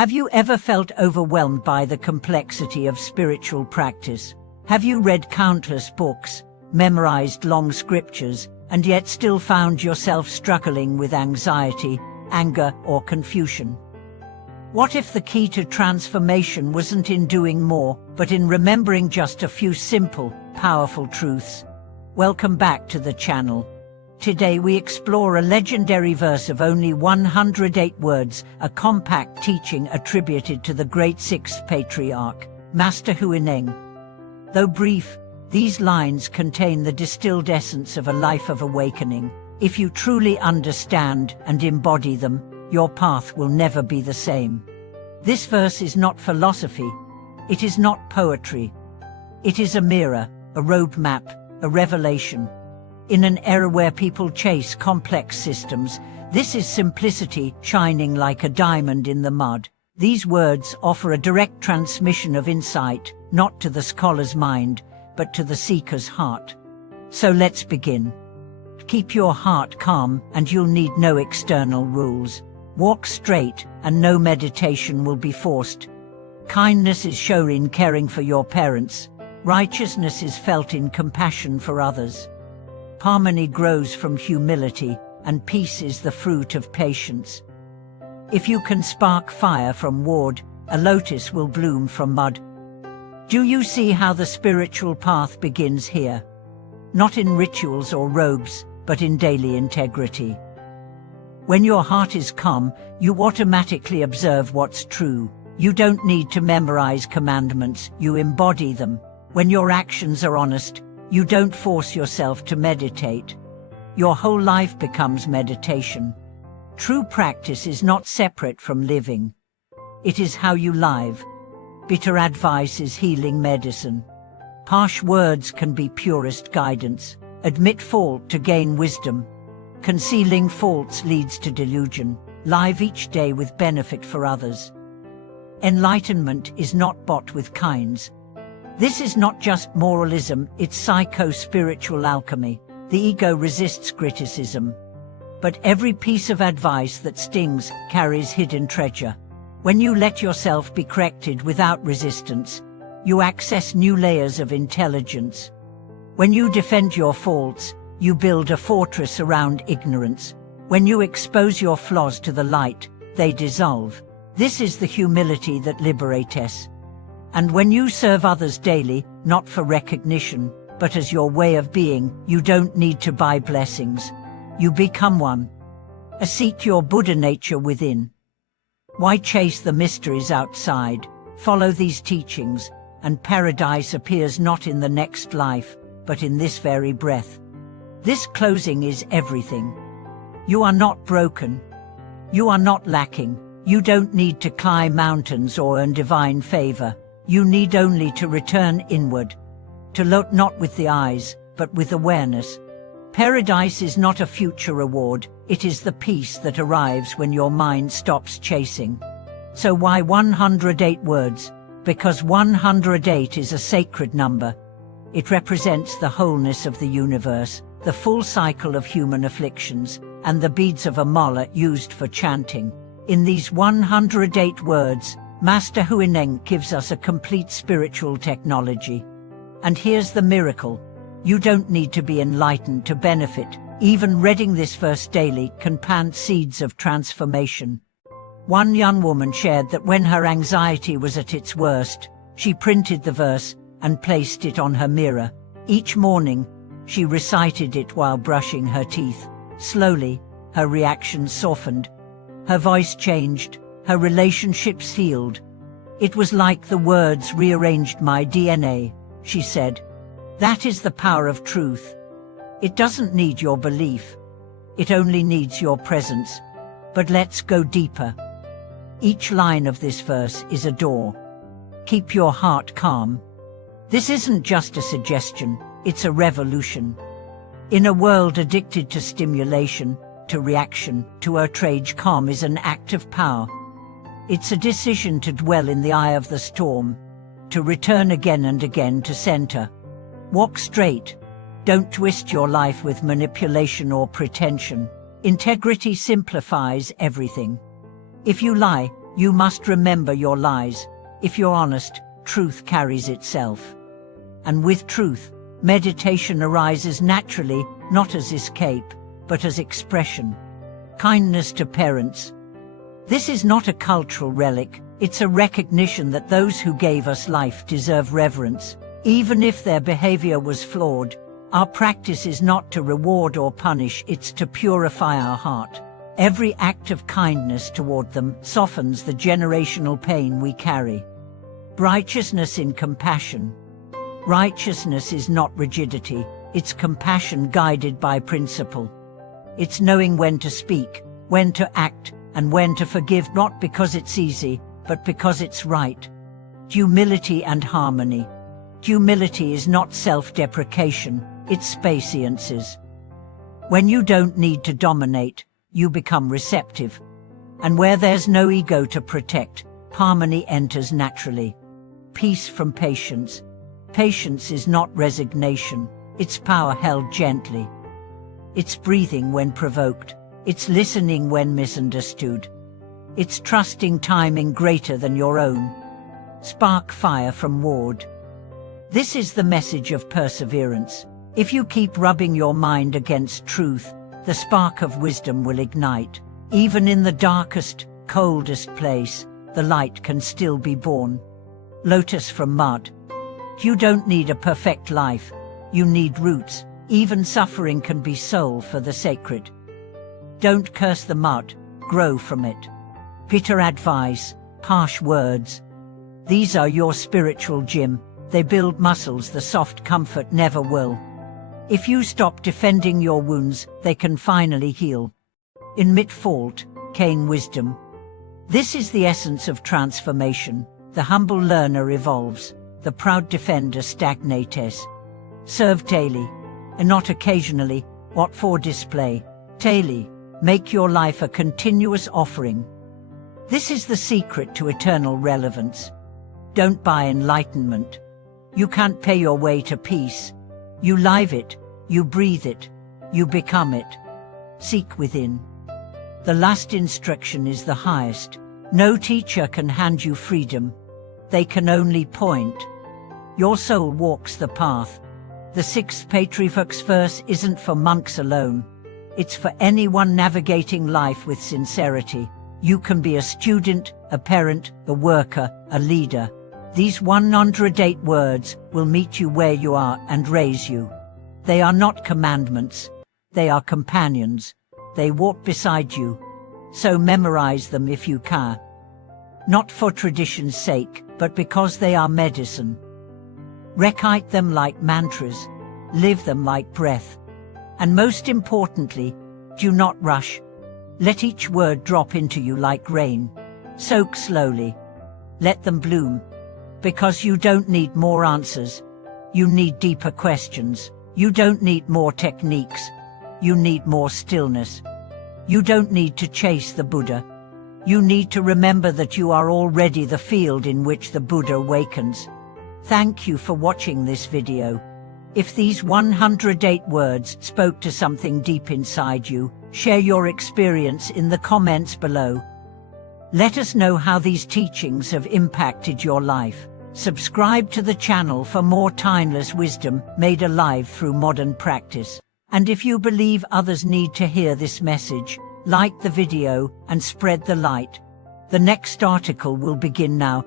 Have you ever felt overwhelmed by the complexity of spiritual practice? Have you read countless books, memorized long scriptures, and yet still found yourself struggling with anxiety, anger, or confusion? What if the key to transformation wasn't in doing more, but in remembering just a few simple, powerful truths? Welcome back to the channel. Today we explore a legendary verse of only 108 words, a compact teaching attributed to the great sixth patriarch, Master Huineng. Though brief, these lines contain the distilled essence of a life of awakening. If you truly understand and embody them, your path will never be the same. This verse is not philosophy. It is not poetry. It is a mirror, a roadmap, a revelation. In an era where people chase complex systems, this is simplicity shining like a diamond in the mud. These words offer a direct transmission of insight, not to the scholar's mind, but to the seeker's heart. So let's begin. Keep your heart calm, and you'll need no external rules. Walk straight, and no meditation will be forced. Kindness is shown in caring for your parents. Righteousness is felt in compassion for others. Harmony grows from humility, and peace is the fruit of patience. If you can spark fire from wood, a lotus will bloom from mud. Do you see how the spiritual path begins here? Not in rituals or robes, but in daily integrity. When your heart is calm, you automatically observe what's true. You don't need to memorize commandments, you embody them. When your actions are honest, you don't force yourself to meditate. Your whole life becomes meditation. True practice is not separate from living. It is how you live. Bitter advice is healing medicine. Harsh words can be purest guidance. Admit fault to gain wisdom. Concealing faults leads to delusion. Live each day with benefit for others. Enlightenment is not bought with kinds. This is not just moralism, it's psycho-spiritual alchemy. The ego resists criticism. But every piece of advice that stings carries hidden treasure. When you let yourself be corrected without resistance, you access new layers of intelligence. When you defend your faults, you build a fortress around ignorance. When you expose your flaws to the light, they dissolve. This is the humility that liberates us. And when you serve others daily, not for recognition, but as your way of being, you don't need to buy blessings. You become one. Seek your Buddha nature within. Why chase the mysteries outside? Follow these teachings, and paradise appears not in the next life, but in this very breath. This closing is everything. You are not broken. You are not lacking. You don't need to climb mountains or earn divine favor. You need only to return inward. To look not with the eyes, but with awareness. Paradise is not a future reward, it is the peace that arrives when your mind stops chasing. So why 108 words? Because 108 is a sacred number. It represents the wholeness of the universe, the full cycle of human afflictions, and the beads of a mala used for chanting. In these 108 words, Master Huineng gives us a complete spiritual technology. And here's the miracle. You don't need to be enlightened to benefit. Even reading this verse daily can plant seeds of transformation. One young woman shared that when her anxiety was at its worst, she printed the verse and placed it on her mirror. Each morning, she recited it while brushing her teeth. Slowly, her reactions softened. Her voice changed. Her relationships healed. It was like the words rearranged my DNA, she said. That is the power of truth. It doesn't need your belief. It only needs your presence. But let's go deeper. Each line of this verse is a door. Keep your heart calm. This isn't just a suggestion, it's a revolution. In a world addicted to stimulation, to reaction, to outrage, calm is an act of power. It's a decision to dwell in the eye of the storm, to return again and again to center. Walk straight. Don't twist your life with manipulation or pretension. Integrity simplifies everything. If you lie, You must remember your lies. If you're honest, truth carries itself. And with truth, meditation arises naturally, not as escape, but as expression. Kindness to parents. This is not a cultural relic, it's a recognition that those who gave us life deserve reverence. Even if their behavior was flawed, our practice is not to reward or punish, it's to purify our heart. Every act of kindness toward them softens the generational pain we carry. Righteousness in compassion. Righteousness is not rigidity, it's compassion guided by principle. It's knowing when to speak, when to act, and when to forgive, not because it's easy, but because it's right. Humility and harmony. Humility is not self-deprecation, it's spaciousness. When you don't need to dominate, you become receptive. And where there's no ego to protect, harmony enters naturally. Peace from patience. Patience is not resignation, it's power held gently. It's breathing when provoked. It's listening when misunderstood. It's trusting timing greater than your own. Spark fire from ward. This is the message of perseverance. If you keep rubbing your mind against truth, the spark of wisdom will ignite. Even in the darkest, coldest place, the light can still be born. Lotus from mud. You don't need a perfect life. You need roots. Even suffering can be soul for the sacred. Don't curse the mud, grow from it. Bitter advice, harsh words. These are your spiritual gym. They build muscles the soft comfort never will. If you stop defending your wounds, they can finally heal. Admit fault, gain wisdom. This is the essence of transformation. The humble learner evolves. The proud defender stagnates. Serve daily, and not occasionally, what for display. Daily, make your life a continuous offering. This is the secret to eternal relevance. Don't buy enlightenment. You can't pay your way to peace. You live it, you breathe it, you become it. Seek within. The last instruction is the highest. No teacher can hand you freedom. They can only point. Your soul walks the path. The sixth patriarch's verse isn't for monks alone. It's for anyone navigating life with sincerity. You can be a student, a parent, a worker, a leader. These 108 words will meet you where you are and raise you. They are not commandments. They are companions. They walk beside you. So memorize them if you can. Not for tradition's sake, but because they are medicine. Recite them like mantras. Live them like breath. And most importantly, do not rush. Let each word drop into you like rain. Soak slowly. Let them bloom. Because you don't need more answers. You need deeper questions. You don't need more techniques. You need more stillness. You don't need to chase the Buddha. You need to remember that you are already the field in which the Buddha awakens. Thank you for watching this video. If these 108 words spoke to something deep inside you, share your experience in the comments below. Let us know how these teachings have impacted your life. Subscribe to the channel for more timeless wisdom made alive through modern practice. And if you believe others need to hear this message, like the video and spread the light. The next article will begin now.